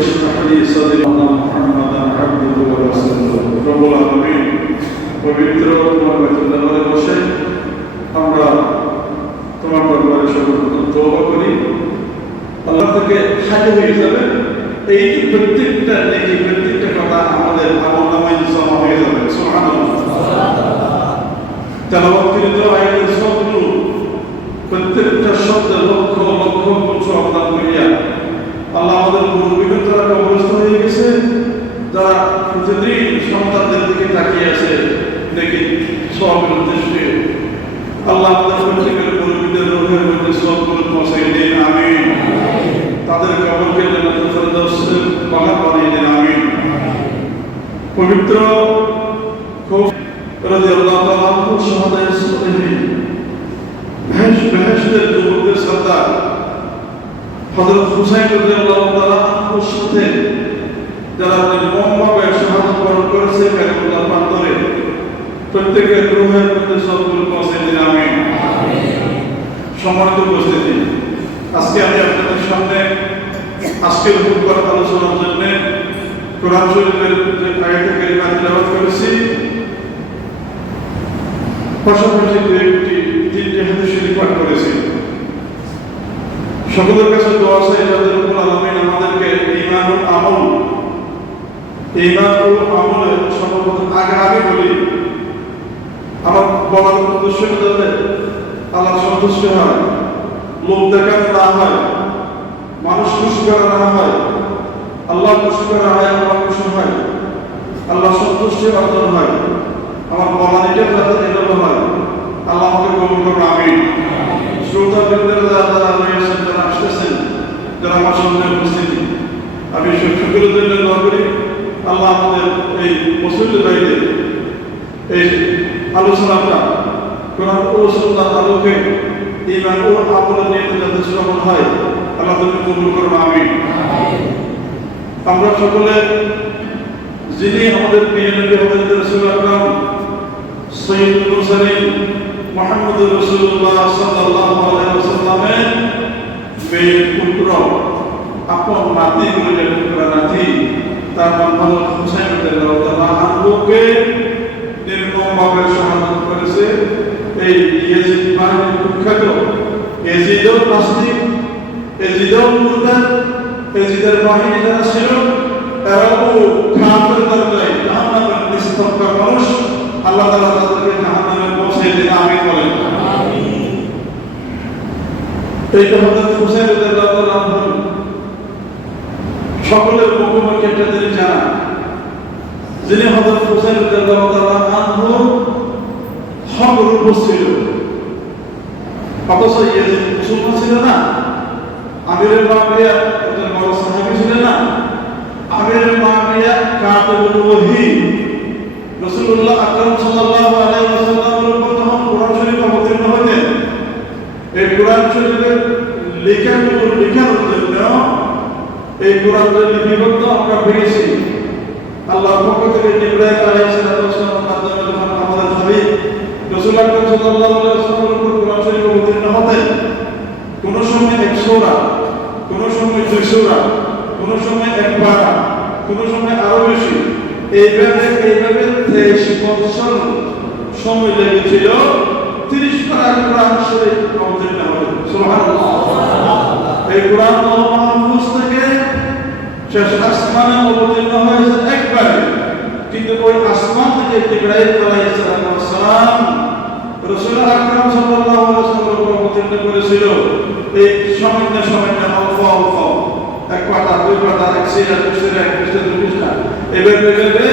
واشرح لي صدري محمدا عبده ورسوله رب العالمين পবিত্র বাইতুল্লাহর বসে আমরা তোমার দরবারে সর্বপ্রথম তওবা করি। আল্লাহ থেকে হাজির হয়ে যাবে এই প্রত্যেকটা নেকি প্রত্যেকটা কথা আমাদের আমলনামায় জমা হয়ে যাবে। সুবহানাল্লাহ। তেলাওয়াতকৃত আয়াতের সবগুলো প্রত্যেকটা শব্দ লক্ষ লক্ষ গুণ অবদান করিয়া আল্লাহ আমাদের মুরব্বীগণ যারা কবরস্থ হয়ে গেছে, যারা প্রতিদিন সন্তানদের দিকে তাকিয়ে আছে দেখি সবের উদ্দেশ্যে আল্লাহ আমাদের প্রত্যেকের মুরব্বীদের রূহের মধ্যে সবগুলো পৌঁছাই দিন, আমিন। তাদের কবরকে জান্নাতুল ফেরদাউসের বাগান বানিয়ে দিন, আমিন। পবিত্র রাদিয়াল্লাহু তাআলা আনহু শাহাদায়ে সালিহিন বেহেশতের যুবকদের সর্দার হযরত হুসাইন রাদিয়াল্লাহু তাআলা আনহুর সাথে যারা নির্মমভাবে শাহাদাত বরণ করেছে কারবালার প্রান্তরে প্রত্যেকের রূহের মধ্যে সবগুলো পৌঁছে দিন, আমিন। সম্মানিত উপস্থিতি, আজকে আমি আপনাদের সামনে আজকের খুতবার আলোচনার জন্য কোরআন শরীফের যে আয়াতে কারিমা তেলাওয়াত করেছি, পাশাপাশি তিনটি হাদিস শরীফ পাঠ করেছি। সকলের কাছে দোয়া চাই যাদের উপর আলামিন আমাদেরকে ঈমান ও আমলে সর্বপ্রথম আগে বলি আমার বলার উদ্দেশ্য যাতে আল্লাহ সন্তুষ্ট হয়, লোক দেখানো না হয়, মানুষ খুশি করা না হয়, আল্লাহ খুশি করা হয়, আল্লাহ খুশি হয়, আল্লাহ সন্তুষ্টি অর্জন হয়। আমার বলার এটা যাতে এগুলো হয়, আল্লাহ আমাকে কবুল করুন, আমিন। শ্রোতা বৃন্দের যারা রয়েছেন, যারা আসতেছেন, যারা আমার সামনে উপস্থিত, আমি সকলের জন্য দোয়া করি আল্লাহ আমাদের এই মুসলিম ভাইদের এই আলোচনাটা কোরআন ও সুন্নাহর আলোকে ঈমান ও আমলের নিয়তে যাতে শ্রবণ হয়, আল্লাহ তুমি কবুল করুন, আমিন। আমরা সকলে যিনি আমাদের প্রিয় নবী হযরত রাসূল আকরাম সাইয়্যিদুল মুরসালিন মুহাম্মদুর রাসূলুল্লাহ সাল্লাল্লাহু আলাইহি ওয়াসাল্লামের মেয়ে পুত্র আপন নাতি বলে নাতি তার নাম হযরত হুসাইন রাদিয়াল্লাহু তাআলা আনহুকে নির্মমভাবে শাহাদাত করেছে এই ইয়াজিদ বাহিনীর কুখ্যাত ইয়াজিদুল নাসরি, ইয়াজিদুল মুরতাদ, ইয়াজিদের বাহিনী যারা ছিল তারাও কাফের দরজায় জাহান্নামের নিস্তব্ধ মানুষ, আল্লাহ তাআলা তাদেরকে জাহান্নামে পৌঁছে দিন, আমিন বলেন। এইটা হযরত হুসাইন রাদিয়াল্লাহু তাআলা আনহু সকলের মুখোমুখি একটা জিনিস জানা, যিনি হযরত হুসাইন রাদিয়াল্লাহু তাআলা আনহু হক রূপ ছিল, অথচ ইয়াজিদ মুসলমান ছিল না, আমিরে মুআবিয়া একজন বড় সাহাবী ছিলেন না, আমিরে মুআবিয়া কাতিবুল ওহী রাসূলুল্লাহ আকরাম সাল্লাল্লাহু আলাইহি ওয়াসাল্লামের উপর যখন কোরআন শরীফ অবতীর্ণ হতেন, এই কোরআন শরীফের লেখার জন্য এই কোরআনের লিপিবদ্ধ আমরা পেয়েছি আল্লাহর পক্ষ থেকে জিবরাইল আলাইহিস সালামের মাধ্যমে যখন আমাদের হাবিব রাসূল আকরাম সাল্লাল্লাহু আলাইহি ওয়াসাল্লামের উপর কোরআন শরীফ অবতীর্ণ হতেন, কোন সময় এক সূরা, কোন সময় দুই সূরা, কোন সময় এক পারা, কোন সময় আরো বেশি, এইভাবে 23 বছর সময় লেগেছিল 30 পারা কোরআন শরীফ অবতীর্ণ হতে। সুবহানাল্লাহ। এই কোরআন আল্লাহ মাহফুজ থেকে শেষ আসমানে অবতীর্ণ হয়েছে একবারে, কিন্তু ওই আসমান থেকে জিবরাইল আলাইহিস সালাম রাসূল আকরাম সাল্লাল্লাহু আলাইহি ওয়াসাল্লাম অবতীর্ণ করেছিল এই সামান্য অল্প এক পাতা, দুই পাতা, এক সিরা, দুই সিরা, এক পৃষ্ঠা, দুই পৃষ্ঠা, এভাবে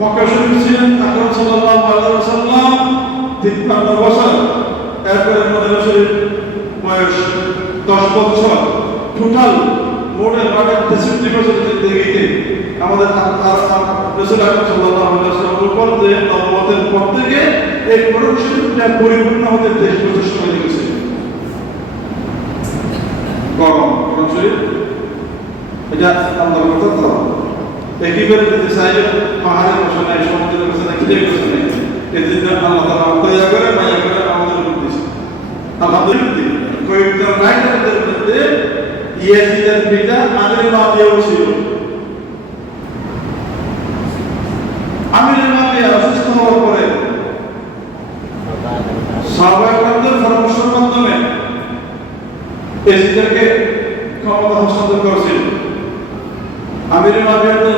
মক্কা শরীফ ছিলেন আকরাম সাল্লাল্লাহু আলাইহি ওয়াসাল্লাম 53 বছর, এরপরে মদিনা শরীফ বয়স 10 বছর, টোটাল মোটে 63 বছর জিন্দেগিতে আমাদের রাসূল আকরাম সাল্লাল্লাহু আলাইহি ওয়াসাল্লামের উপর যে নবুয়তের পর থেকে এই কোরআন শরীফটা পরিপূর্ণ হতে 23 বছর সময় লেগেছে। কোরআন শরীফ এটা আল্লাহর কথা তো একইবারে যদি চাইলে পাহাড়ের বসে নাই, সমুদ্রের বসে নাই, খিলে বসে নাই, এই জন্য আল্লাহ তাআলা দয়া করে মায়া করে আমাদের উপর দিয়েছে। আলহামদুলিল্লাহ কয়েকজন রাইটারদের মধ্যে ইয়াজিদের পিতা আমির মাবিয়াও ছিল। আমির মাবিয়া অসুস্থ হওয়ার পরে সাহাবায়ে কেরামদের পরামর্শের মাধ্যমে এজিদকে ক্ষমতা হস্তান্তর করেছিল। আমির মাবিয়া তো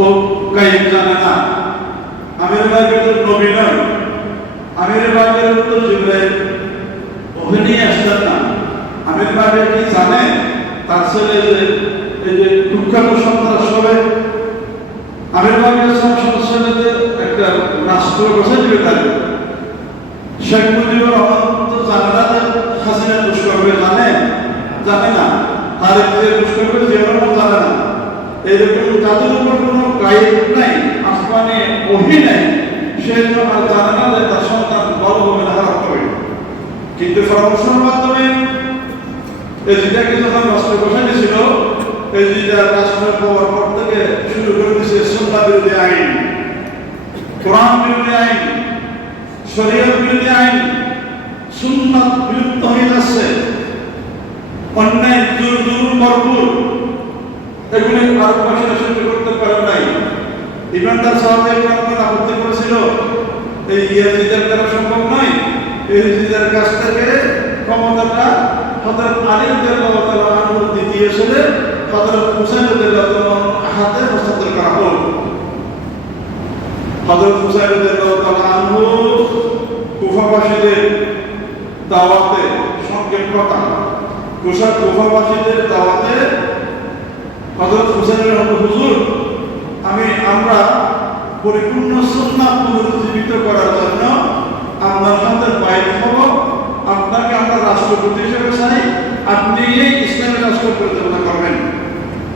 ও গায়েব জানে না, আমির মাবিয়া তো নবী নয়, আমির মাবিয়ার তো জিবরাইল অভিনয় আসতেন না। আমির মাবিয়া কি জানে তার ছেলে এই যে কুখ্যাত সন্ত্রাস হবে, আমির মাবিয়া ছেলেদের একটা রাষ্ট্র বসে দিবে তাদের। শেখ মুজিবুর রহমান তো জানে না যে হাসিনা দুষ করবে, জানে না, তারেক জিয়া দুষ করবে, জিয়াউর রহমান জানে না। এরকম যাদের উপর কোনো গায়েব নাই, আসমানে ওহী নাই, সে তো আর জানে না যে তার সন্তান বড় হবে না খারাপ হবে। কিন্তু পরামর্শের মাধ্যমে এজিদাকে যখন রাষ্ট্র বসাই দিয়েছিল, এজিদা রাষ্ট্র পাওয়ার পর থেকে শুরু করে দিয়েছে সুন্নাহ বিরোধী আইন, কোরআন বিরোধী আইন, শরীয়ত বিরোধী আইন, সুন্নাত বিরুদ্ধ হয়ে যাচ্ছে, অন্যায় জুলুম ভরপুর। এগুলি ভারতবাসীরা সহ্য করতে পারে নাই। ইমানদার সাহাবায়ে কেরামগণ আপত্তি করেছিল, এই ইয়াজিদের দ্বারা সম্ভব নয়, ইয়াজিদের কাছ থেকে ক্ষমতাটা হযরত আলী রাদিয়াল্লাহু তাআলা আনহুর দ্বিতীয় ছেলে হযরত হুসাইন রাদিয়াল্লাহু তাআলা হাতে হস্তান্তর করা হোক। হযরত হুসাইন রাদিয়াল্লাহু তাআলা আনহু কুফাবাসীদের দাওয়াতে সংক্ষেপ কথা, কুফাবাসীদের দাওয়াতে হযরত হুসাইন রাদিয়াল্লাহু হুজুর, আমরা পরিপূর্ণ সুন্নাহ পুনরুজ্জীবিত করার জন্য আপনার সাথে বাইত হব, আপনাকে আমরা রাষ্ট্রপতি হিসেবে চাই, আপনি এই ইসলামী রাষ্ট্র পরিচালনা করবেন।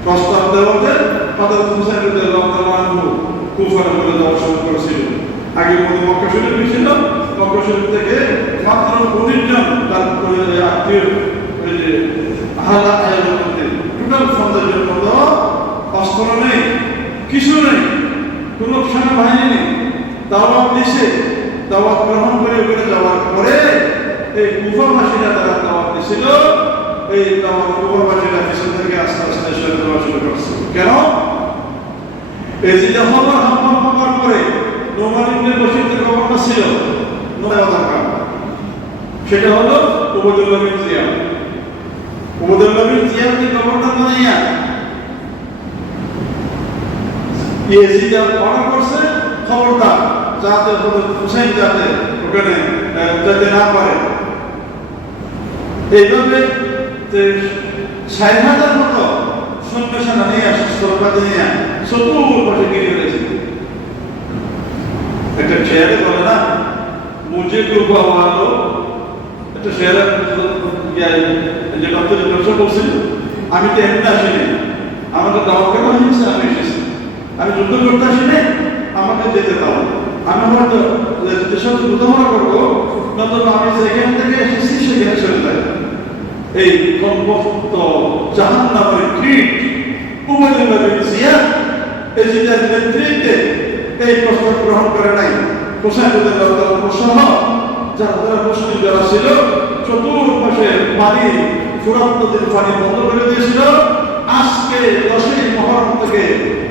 প্রস্তাব দেওয়াতে হযরত হুসাইন রাদিয়াল্লাহু তাআলা আনহু কুফার বলে যাওয়া শুরু করেছিল। আগে মক্কা শরীফ ছিল, মক্কা শরীফ থেকে মাত্র 19 জন তার আত্মীয় আহলা আয়ালের মধ্যে, টোটাল 50 জন মতো অস্ত্র নেই, কিছু নেই, কোন সেনাবাহিনী নেই। দাওয়াত দিছে, দাওয়াত গ্রহণ করে ওখানে যাওয়ার পরে এই কুফাবাসীরা তারা দাওয়াত দিছিল, এই দাওয়াত কুফাবাসীরা পিছন থেকে আস্তে আস্তে সরে যাওয়া শুরু করছে। কেন? এই যে হবার পরে নোমান ইবনে বশীরের গভর্নর ছিল সেটা হলো Ubaidullah bin Ziyad. Ubaidullah bin জিয়াদকে গভর্নর বানাইয়া ইয়াজিদ অর্ডার করছে, খবরদার যাতে হুসাইন যাতে ওখানে যেতে না পারে। এইভাবে ৬০,০০০ মতো সৈন্য সেনা নিয়ে শস্ত্রপাতি নিয়ে চতুর্পাশে ঘিরে ফেলেছে। একটা শেয়ারে বলে না, মুঝে কুফা ওয়ালো, একটা শেয়ারে যে ডক্টর বলছিল, আমি তো এমনি আসিনি, আমাকে দাওয়াত কেন হয়েছে, আমি এসেছি, আমি যুদ্ধ করতে আসিনি, আমাকে যেতে দাও, আমি হয়তো দেশের বোঝাপড়া করবো, নতুবা আমি যেখান থেকে এসেছি সেখানে চলে যাই। এই কর্মযুক্ত জাহান্নামের কীট উবাইদুল্লাহ বিন জিয়াদ এজিদের নেতৃত্বে এই প্রস্তাব গ্রহণ করে নাই। হুসাইন রাদিয়াল্লাহু তাআলা সহ যারা মুসলিম যারা ছিল, চতুর্পাশে পানি, ফুরাত নদীর পানি বন্ধ করে দিয়েছিল। আজকে 10ই মুহররম থেকে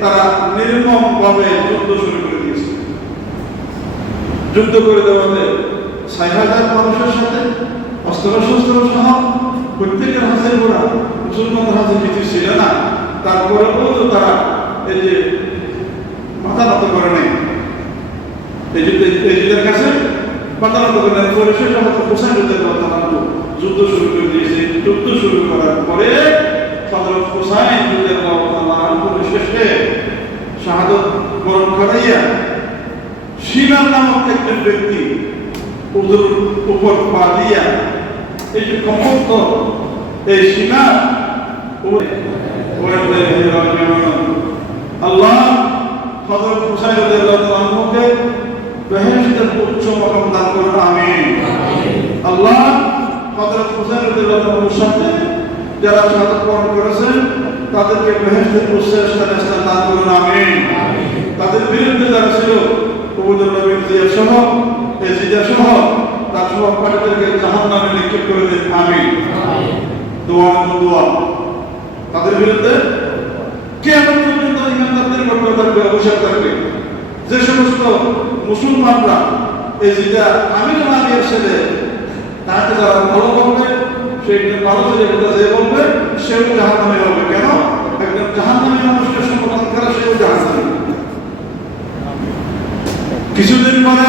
তারা নির্মমভাবে যুদ্ধ শুরু করে দিয়েছে। যুদ্ধ করে দেওয়াতে ৬০,০০০ মানুষের সাথে অস্ত্র সহ প্রত্যেকের হাতে গোড়া, মুসলমানদের হাতে কিছু ছিল না, তারপরেও তো তারা এই যে মাথা নত করে নাই, এজিদের কাছে মাথা নত করে নাই। পরে হুসাইন রাদিয়াল্লাহু তাআলা যুদ্ধ শুরু করে দিয়েছে। যুদ্ধ শুরু করার পরে হযরত হুসাইন রাদিয়াল্লাহু তাআলা শেষে শাহাদাত বরণ করাইয়া সিনান নামক একজন ব্যক্তি ওদের উপর পা দিয়া এই যে কমন্ত এই সীমা আল্লাহ হযরত হুসাইন রাদিয়াল্লাহু তাআলা আনহুকে বেহেশতের উচ্চ মাকাম দান করুন, আমিন। আল্লাহ হযরত হুসাইন রাদিয়াল্লাহু তাআলার সাথে যারা শাহাদাত বরণ করেছেন তাদেরকে বেহেশতের উচ্চ স্থানে স্থান দান করুন, আমিন। তাদের বিরুদ্ধে যারা ছিল উবাইদুল্লাহ বিন জিয়াদ সহ এজিদ সহ তার সহপাঠীদেরকে জাহান্নামে নিক্ষেপ করে দিন, আমিন। দোয়া তাদের বিরুদ্ধে কিয়ামত পর্যন্ত ইমানদারদের ঘটনা থাকবে, অভিশাপ থাকবে। যে সমস্ত মুসলমানরা এই যেটা আমির মামিয়ার ছেলে তাকে যারা ভালো বলবে, সেইটা ভালো ছেলেটা যে বলবে সেও জাহান্নামে হবে। কেন? একজন জাহান্নামী মানুষকে সম্বোধন করে সেও জাহান্নামী। কিছুদিন পরে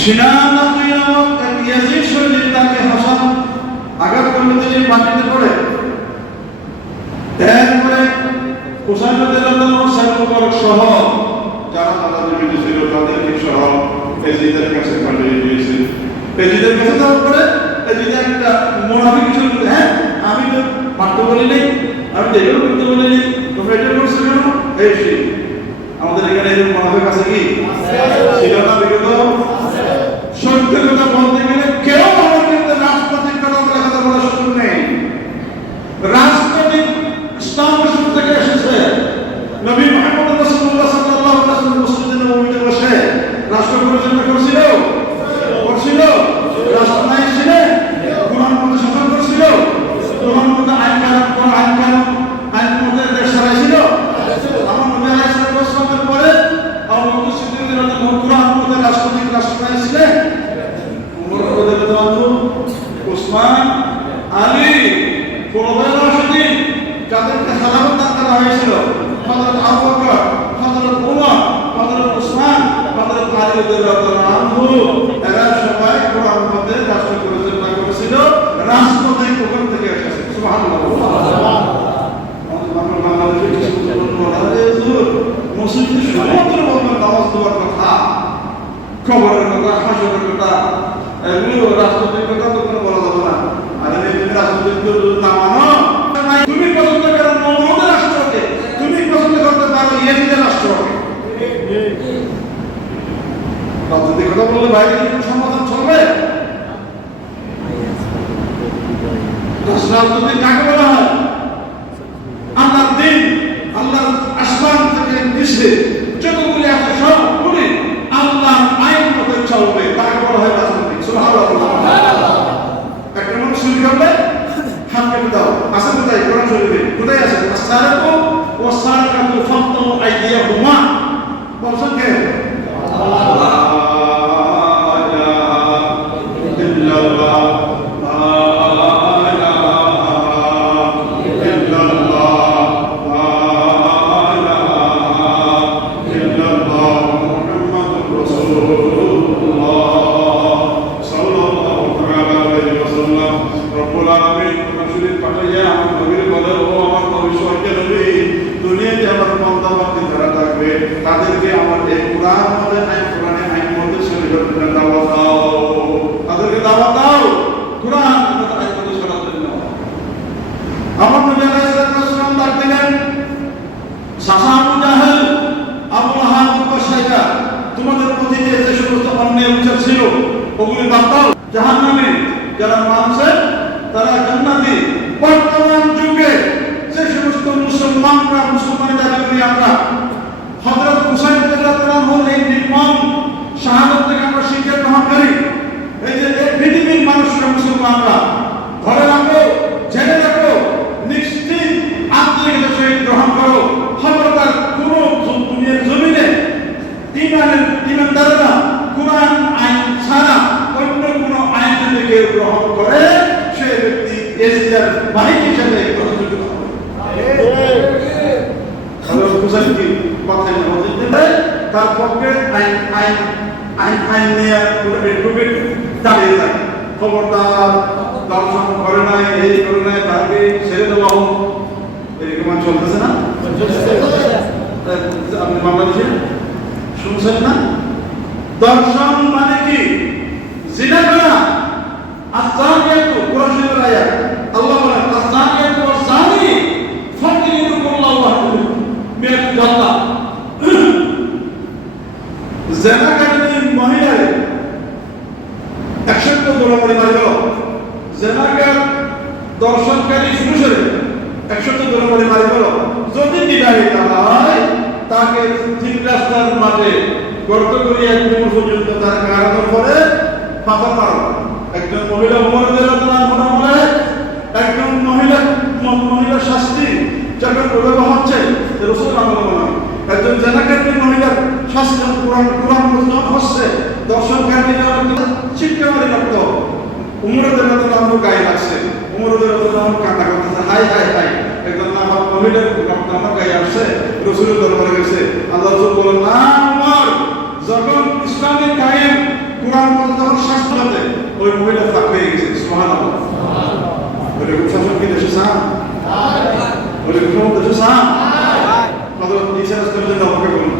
সিনান নামক এক ইয়াজিদ সৈনিক তাকে হাসান আঘাত করলে তিনি মাটিতে পড়ে। এরপরে হুসাইন রাদিয়াল্লাহু আনহু সহ যারা তাদের বিরুদ্ধে ছিল তাদেরকে সহ এজিদের কাছে পাঠিয়ে দিয়েছে। এজিদের কাছে যাওয়ার পরে এজিদ একটা মুনাফিক শুরু করে, হ্যাঁ আমি তো মারতে বলি নাই, আমি তো এগুলো করতে বলি নাই, তোমরা এটা করছো কেন? এই সেই আমাদের এখানে এরকম মুনাফিক আছে কি? ছিল না? বিগত সত্য কথা বলতে গেলে কেউ আমার কিন্তু রাজনৈতিক কথা বলার সুযোগ নেই। রাজনৈতিক ইসলাম শুরু থেকে এসেছে। নবী মুহাম্মদ রাসূলুল্লাহ সাল্লাল্লাহু আলাইহি ওয়াসাল্লাম মসজিদে নববীতে বসে রাষ্ট্র পরিচালনা করছিল। রাষ্ট্র নাই ছিল, কোরআন মতে শাসন করছিল, কোরআন মতে আইন মতে দেশ চালাইছিল। আমার নবী আলাইহিস সালামের পরে আবু বকর সিদ্দিক রাদিয়াল্লাহু কোরআন মতে রাষ্ট্র চালাইছিলেন। ওমর রাদিয়াল্লাহু আনহু, উসমান, আলী, খুলাফায়ে রাশিদিন যাদেরকে খেলাফত দান করা হয়েছিল, হযরত আবু বকর, হযরত ওমর, হযরত উসমান, হযরত আলী রাদিয়াল্লাহু আনহু, এরা সবাই কোরআন মতে রাষ্ট্র পরিচালনা করেছিল। রাজনৈতিক পক্ষ থেকে এসেছে। সুবহানাল্লাহ। আমরা বাংলাদেশে কিছু মুসলিম সমস্ত বলবেন নামাজ দেওয়ার কথা, খবরের কথা, হাসরের কথা, এগুলো রাজনৈতিক কথা তো কোনো বলা যাবে না। আর এই তুমি রাজনৈতিক না মানো, তুমি পছন্দ করো নমরুদের রাষ্ট্রকে, তুমি পছন্দ করতে পারো ইয়েজিদের রাষ্ট্রকে। রাজনৈতিক কথা বললে বাইরে কোনো সমাধান চলবে? রাজনৈতিক কাকে বলা হয়? আল্লাহর দিন, আল্লাহর আসমান থেকে নিচে যতগুলি আছে সবগুলি আল্লাহর আইন মতে চলবে, তাকে বলা হয় রাজনৈতিক। সুবহানাল্লাহ। একটা মানুষ শুরু করলে হাত কেটে দাও, আছে কোথায়? কোরআন শরীফে কোথায় আছে? আস-সারিকু ওয়াস-সারিকাতু ফাকতাউ আইদিয়াহুমা। বলছেন কে? আল্লাহ। তাদেরকে আমার এই কোরআন মতে আইন মতে শরীয়তের দাওয়াত দাও, তাদেরকে দাওয়াত দাও কোরআন মতে আইন মতে শরীয়তের দাওয়াত। আমার নবী আলাইহিস সালাম ডাক দিলেন, সাসা আবু জাহেল, আবু লাহাব, শাইবা, তোমাদের অতীতে যে সমস্ত অন্যায় বিচার ছিল ওগুলি বাদ দাও। জাহান্নামী যারা মানছে তারা জান্নাতি। বর্তমান যুগে যে সমস্ত মুসলমানরা মুসলমানের দাবি করি আমরা, হযরত হুসাইন রাদিয়াল্লাহু আনহু এই নির্মম শাহাদাত থেকে আমরা শিক্ষা গ্রহণ করি। এই যে পৃথিবীর মানুষরা মুসলমানরা ধরে রাখো, জেনে রাখো, নিশ্চিত আত্মীয়তা সহিত গ্রহণ করো। খবরদার কোন দুনিয়ার জমিনে ইমানদারেরা কোরআন আইন ছাড়া অন্য কোন আইন যদি কেউ গ্রহণ করে সে ব্যক্তি এজিদের বাহিনী হিসেবে গ্রহণযোগ্য হবে। তার পক্ষে আইন নিয়ে দাঁড়িয়ে থাকে। খবরদার দর্শন করে নাই, এই করে নাই, তাকে ছেড়ে দেওয়া হোক, এরকম চলতেছে না? আপনি বাংলাদেশে শুনছেন না? দর্শন মানে কি? জিনা করা। আস-সানিয়াতু, কোরআন শরীফের আয়াত, আল্লাহ বলেন আস-সানিয়াতু ওয়াস-সানি ফাকিরুল্লাহু মিয়াত জাল্লা। জেনাকারী মহিলারে 100 দৌড়াদৌড়ি মারিল, জেনাকার দর্শনকারী পুরুষের 100 দৌড়াদৌড়ি মারিল। যদি বিবাহিত হয় তাকে ঠিক রাস্তার মাঠে গর্ত করিয়া কোমর পর্যন্ত তার কারাগার করে পাথর মারো। একজন মহিলা ওমর রাদিয়াল্লাহু আনহু বলে একজন মহিলা শাস্তি যখন বিবাহ হচ্ছে রাসূল আল্লাহ একজন জানাকারী মহিলার শাস্তি কোরআন মুসলমান হচ্ছে দর্শনকারীরা চিৎকার করে লাগতো ওমর রাদিয়াল্লাহু আনহু গায়ে লাগছে ওমর রাদিয়াল্লাহু আনহু কান্না করতেছে হাই হাই হাই একজন নাবালক মহিলার রক্ত আমার গায়ে আসছে রাসূলের দরবারে গেছে আল্লাহ রাসূল বলেন না ওমর যখন ইসলামিক কায়েম কোরআন যখন শাস্তি হতে ওই মহিলা ফাঁক হয়ে গেছে সুবহানাল্লাহ ওইরকম শাসন কি দেশে চান ওইরকম দেশে চান হযরত ঈসা রাসূলের জন্য অপেক্ষা করুন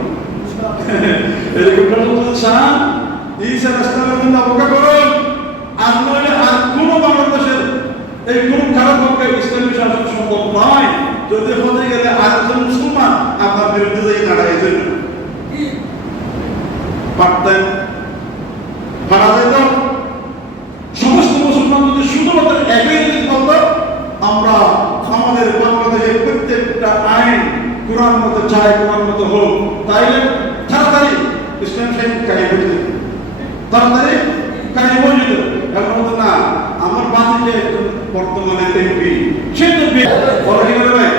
এরকম শাসন চান ঈসা রাসূলের জন্য অপেক্ষা করুন আর নইলে আর কোনো বাংলাদেশের এই কোন কারো পক্ষে ইসলামী শাসন সম্ভব নয় যদি হতে গেলে আরেকজন মুসলমান আপনার বিরুদ্ধে যাই দাঁড়ায় জন্য পারতেন পারা যেত সমস্ত মুসলমান যদি শুধুমাত্র একই যদি বলতো আমরা আমাদের বাংলাদেশের প্রত্যেকটা আইন কোরআন মতো চাই কোরআন মতো হোক তাইলে তাড়াতাড়ি ইসলাম শাসন কায়েম হয়ে যেত তাড়াতাড়ি কায়েম হয়ে যেত এখন তো না আমার বাতিলে বর্তমানে এমপি সে তো বড় কি বলে ভাই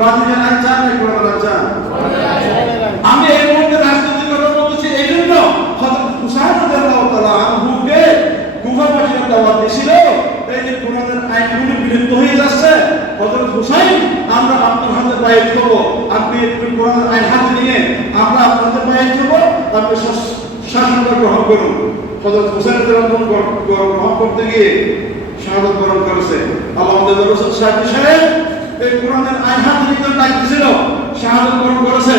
বাতিলে না চান না কোরআন না চান আমি এই মুহূর্তে রাজনৈতিক কথা বলছি এই জন্য হযরত হুসাইন রাদিয়াল্লাহু তাআলা আনহুকে কুফাবাসীরা দাওয়াত দিয়েছিল এই যে কোরআনের আইনগুলো বিলুপ্ত হয়ে যাচ্ছে হযরত হুসাইন আমরা আপনার হাতে বাইরে দেব আপনি কোরআনের আইন হাতে নিয়ে আমরা আপনাদের বাইরে দেব আপনি শাসনটা গ্রহণ করুন হযরত হুসাইন রাদিয়াল্লাহু গ্রহণ করতে গিয়ে শাহাদাত বরণ করেছে আল্লাহর রাসূল সাহেব এই কোরআনের আইন হাতে নিতে ডাকছিল শাহাদাত বরণ করেছে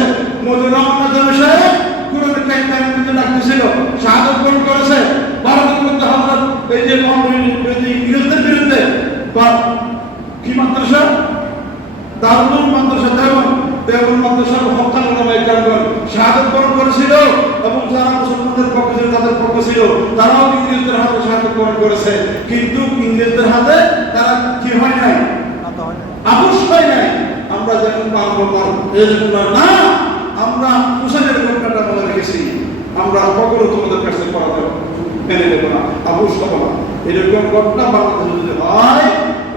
মদিনা রহমাতুল্লাহ সাহেব কোরআনের কায়দা নিতে ডাকছিল শাহাদাত বরণ করেছে ভারতের মধ্যে হযরত এই যে ইংরেজদের বিরুদ্ধে বা কি মাদ্রাসা দারুল মাদ্রাসা দেওবন্দ মাদ্রাসার হকাল ওলামায়ে কেরাম শাহাদাত বরণ করেছিল এবং যারা মুসলমানদের পক্ষে ছিল তাদের পক্ষে ছিল তারাও ইংরেজদের হাতে শাহাদাত বরণ করেছে কিন্তু ইংরেজদের হাতে তারা কি হয় নাই আবুশ হয় নাই আমরা যখন পালন করব এজন্য না আমরা হুসাইনের ঘটনাটা মনে রেখেছি আমরা কখনো তোমাদের কাছে পড়াতে মেনে নেব না আবুশ হব না এরকম ঘটনা বাংলাদেশে যদি হয়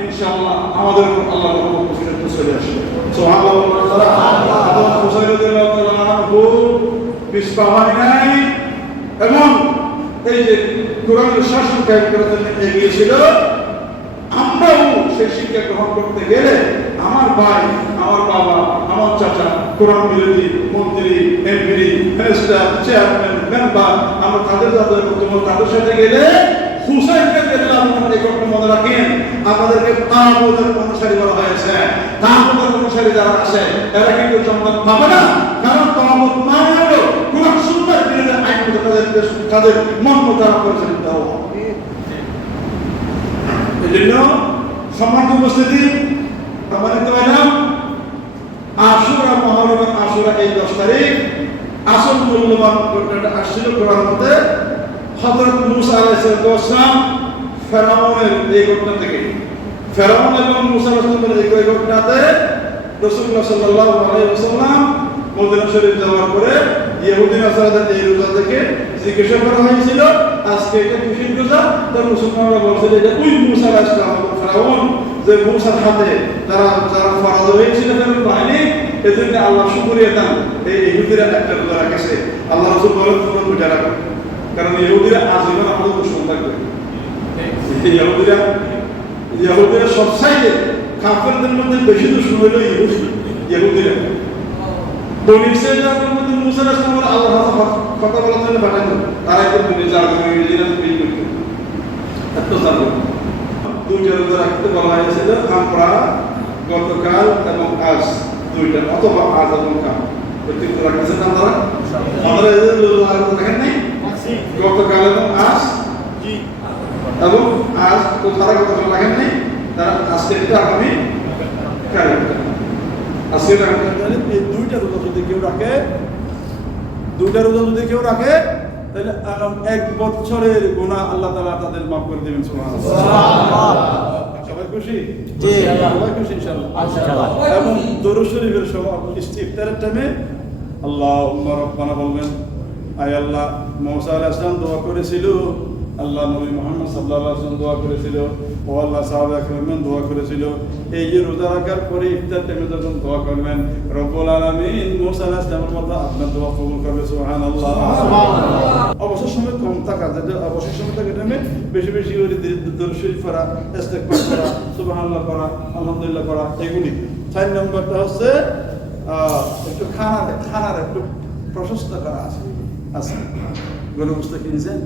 ইনশাআল্লাহ আমাদের আল্লাহর রহমত মুসলিম চলে আসবে সুবহানাল্লাহ হুসাইন রাদিয়াল্লাহু তাআলা আনহু বিস্পা হয় নাই এবং এই যে কোরআনের শাসন কায়েম করার জন্য এগিয়ে ছিল আমরাও সেই শিক্ষা গ্রহণ করতে গেলে আমার ভাই আমার বাবা আমার চাচা কোরআন বিরোধী মন্ত্রী এমপি মিনিস্টার চেয়ারম্যান মেম্বার আমরা তাদের তাদের সাথে গেলে হুসাইনকে রাদিয়াল্লাহু আনহু এই ঘটনা মনে রাখেন আমাদেরকে তাগুতের অনুসারী বলা হয়েছে তাগুতের অনুসারী যারা আছে এরা কিন্তু জান্নাত পাবে না কারণ তাগুত মানে হলো কোরআন সুন্নাহর বিরুদ্ধে আইন তাদের মন মোতাবেক পরিচালিত হওয়া এজন্য সম্মানিত উপস্থিতি সম্মানিত ভাইরা আশুরা মুহররম আশুরা এই 10 তারিখ আসল মূল্যবান ঘটনাটা আসছিল কোরআনের মধ্যে হযরত মুসা আলাইহিস সালাম ফেরাউনের এই ঘটনা থেকে ফেরাউন এবং মুসা আলাইহিস সালামের এই ঘটনাতে রাসূলুল্লাহ সাল্লাল্লাহু আলাইহি ওয়াসাল্লাম মদিনা শরীফ যাওয়ার পরে ইহুদি নাসারাদের এই রোজা থেকে জিজ্ঞাসা করা হয়েছিল আজকে এটা কিসের রোজা তার মুসলমানরা বলছিল যে ওই মুসা আলাইহিস সালাম ফেরাউন যে মুসার হাতে যারা ফরজ হয়েছিল ফেরাউন বাহিনী এজন্য আল্লাহ শুকরিয়া দেন এই ইহুদিরা একটা রোজা রাখেছে আল্লাহ রাসূল বলেন তোমরা দুইটা রাখো কারণ ইহুদিরা আজীবন আমাদের দুশমন থাকবে ইহুদিরা সবচাইতে কাফেরদের মধ্যে বেশি দুশমন হলো ইহুদিরা বনি ইসরাঈলের মধ্যে মুসা আলাইহিস সালাম আল্লাহর কথা বলার জন্য পাঠানো তারা তো বনি ইসরাঈলের বিল করত এত জানো দুইটা রোজা রাখতে বলা হয়েছিল আমরা গতকাল এবং আজ দুইটা অথবা আজ এবং কাল প্রত্যেকটা রাখতেছেন আপনারা আমাদের এই রোজা রাখেন নাই গতকাল এবং আজ এবং আজ তো তারা গতকাল রাখেন নাই তারা আজকে একটা আগামী কাল আজকে এই দুইটা রোজা যদি কেউ রাখে তাহলে এক বছরের গুনাহ আল্লাহ তাআলা তাদের মাফ করে দিবেন সুবহানাল্লাহ সবাই খুশি জি সবাই খুশি ইনশাআল্লাহ এবং দরুদ শরীফের সময় ইফতারের টাইমে আল্লাহুম্মা রাব্বানা বলবেন আয় আল্লাহ মুসা আলাইহিস সালাম দোয়া করেছিল আল্লাহ নবী মুহাম্মদ সাল্লাল্লাহু আলাইহি ওয়াসাল্লাম দোয়া করেছিল, ও আল্লাহ সাহাবা একরাম দোয়া করেছিল। এই যে রোজা রাখার পরে ইফতার টাইমে যখন দোয়া করবেন, রব্বুল আলামিন মুসা আলাইহিস সালামের মতো আপনার দোয়া কবুল করবে। সুবহানাল্লাহ। অবসর সময় কম থাকা, যেটা অবসর সময় থাকে টাইমে বেশি বেশি করে দরুদ শরীফ পড়া, ইস্তেগফার করা, সুবহানাল্লাহ করা, আলহামদুলিল্লাহ করা, এগুলি। 4 নম্বরটা হচ্ছে একটু খানার একটু প্রশস্ত করা আছে। গরু গোশত কিনেছেন,